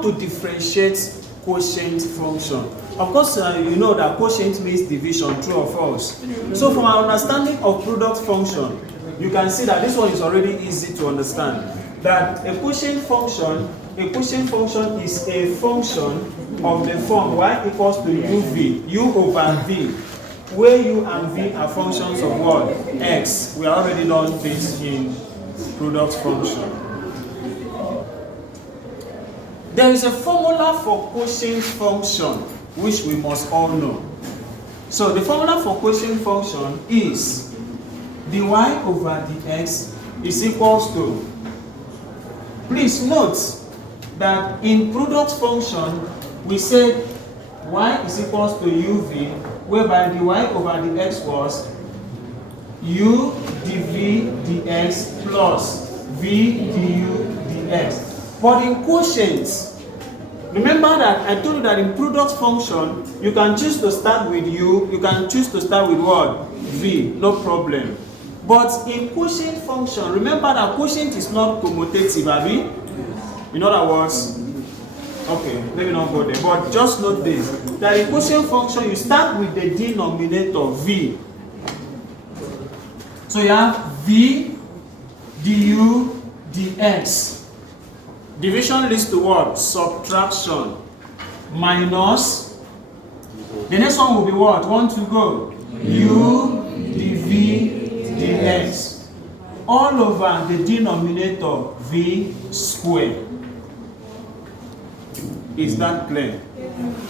how to differentiate quotient function. Of course, you know that quotient means division, true or false. So from our understanding of product function, you can see that this one is already easy to understand. That a quotient function is a function of the form y equals to uv, u over v, where u and v are functions of what? X. We already done this in product function. There is a formula for quotient function which we must all know. So the formula for quotient function is dy over dx is equals to, please note that in product function we said y is equals to uv, whereby dy over dx was u dv dx plus v du dx. But in quotient, remember that I told you that in product function, you can choose to start with u, you can choose to start with what? V, no problem. But in quotient function, remember that quotient is not commutative, Abi? In other words, okay, let me not go there, but just note this, that in quotient function, you start with the denominator v. So you have v du dx. Division leads to what? Subtraction. Minus. The next one will be what? 1 to go. U dv dx. All over the denominator v squared. Is that clear?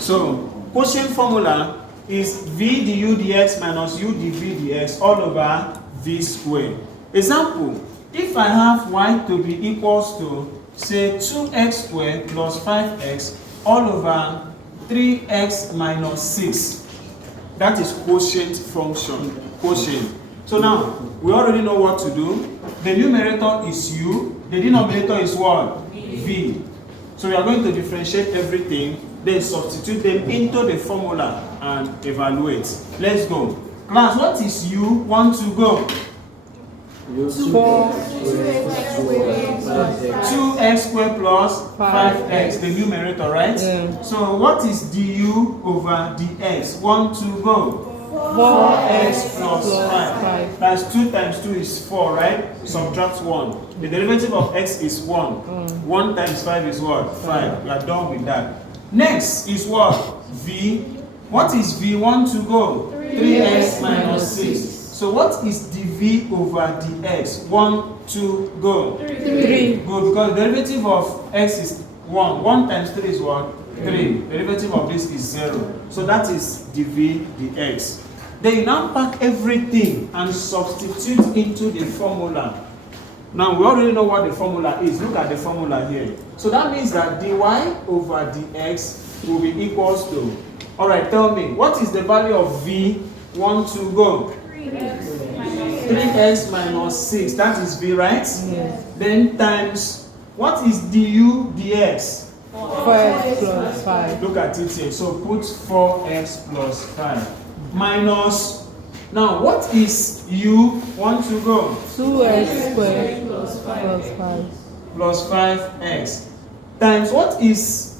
So, quotient formula is v du dx minus u dv dx all over v squared. Example, if I have y to be equals to say 2x squared plus 5x all over 3x minus 6. That is quotient function. Quotient. So now, we already know what to do. The numerator is u, the denominator is what? V. So we are going to differentiate everything, then substitute them into the formula and evaluate. Let's go. Class, what is u? 1 to go. 2x squared plus 5x, the numerator, right? Yeah. So what is du over dx? 1 to go. 4x plus 5. That's 2 times 2 is 4, right? Subtract 1. The derivative of x is 1. 1 times 5 is what? 5. We are done with that. Next is what? V. What is v? 1 to go. 3x minus 6. So what is dv over dx? 1 to go. 3. Good, because the derivative of x is 1. 1 times 3 is what? 3. The derivative of this is 0. So that is dv dx. Then you now pack everything and substitute into the formula. Now we already know what the formula is. Look at the formula here. So that means that dy over dx will be equals to, alright, tell me, what is the value of v? 1 to go. 3x minus 6, that is v, right? Yes. Then times, what is du dx? 4x plus 5. Look at it here. So put 4x plus 5. Minus, now what is u? 1 to go. 2x squared plus 5. Plus 5x. Times, what is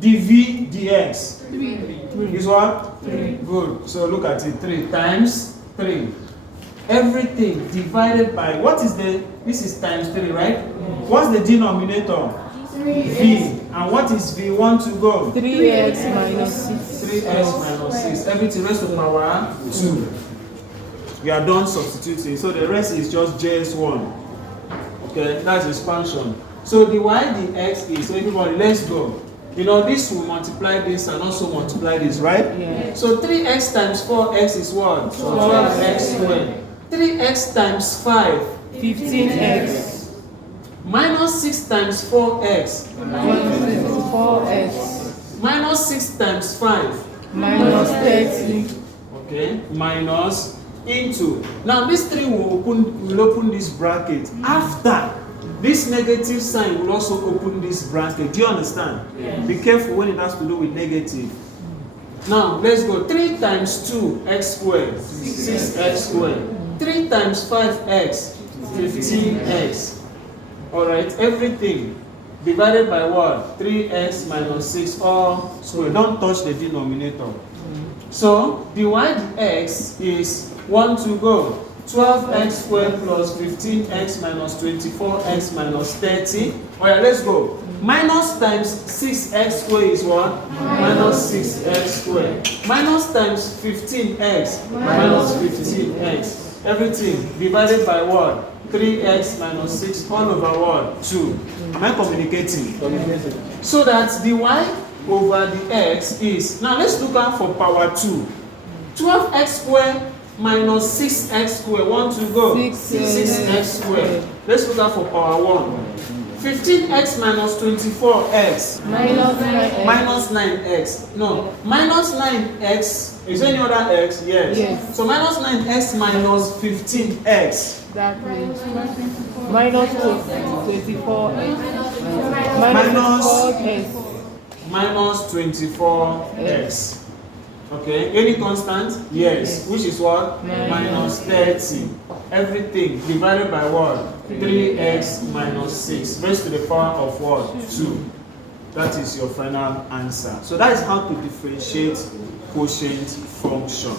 dv dx? 3. Is what? 3. Good. So look at it. 3 times 3. Everything divided by, what is the, this is times 3, right? What's the denominator? 3. And what is v? 1 to go? 3x minus 6. 3x minus 6. Everything raised to power 2. We are done substituting. So the rest is just JS1. Okay, that's expansion. So the y dx is, so everybody, let's go. You know, this will multiply this and also multiply this, right? Yeah. So 3x times 4x is what? 12x squared. 3x times 5. 15x. Minus 6 times 4x. 4x. Minus 6 times 5. Minus 30. Okay, minus into. Now this 3 will open this bracket. After, this negative sign will also open this bracket. Do you understand? Yes. Be careful when it has to do with negative. Now let's go. 3 times 2x squared. 6x squared. 3 times 5x. 15x. Alright, everything divided by what? 3x minus 6 all square. Don't touch the denominator. So dy dx is 1 to go. 12x squared plus 15x minus 24x minus 30. Alright, let's go. Minus times 6x squared is what? Minus 6x squared. Minus times 15x minus 15x. Everything divided by what? 3x minus 6 all over what? 2. Am I communicating? So that dy over the x is, now let's look out for power 2. 12x squared minus 6x squared. 1 to go. 6x squared. Let's look out for power 1. 15x minus 24x. Minus 9x. No. Minus 9x. Is there any other x? Yes. So minus 9x minus 15x. That means minus 24x. Minus 24x. Okay, any constant? Yes. Which is what? Minus 30. Everything divided by what? 3x minus 6. Raised to the power of what? 2. That is your final answer. So that is how to differentiate quotient function.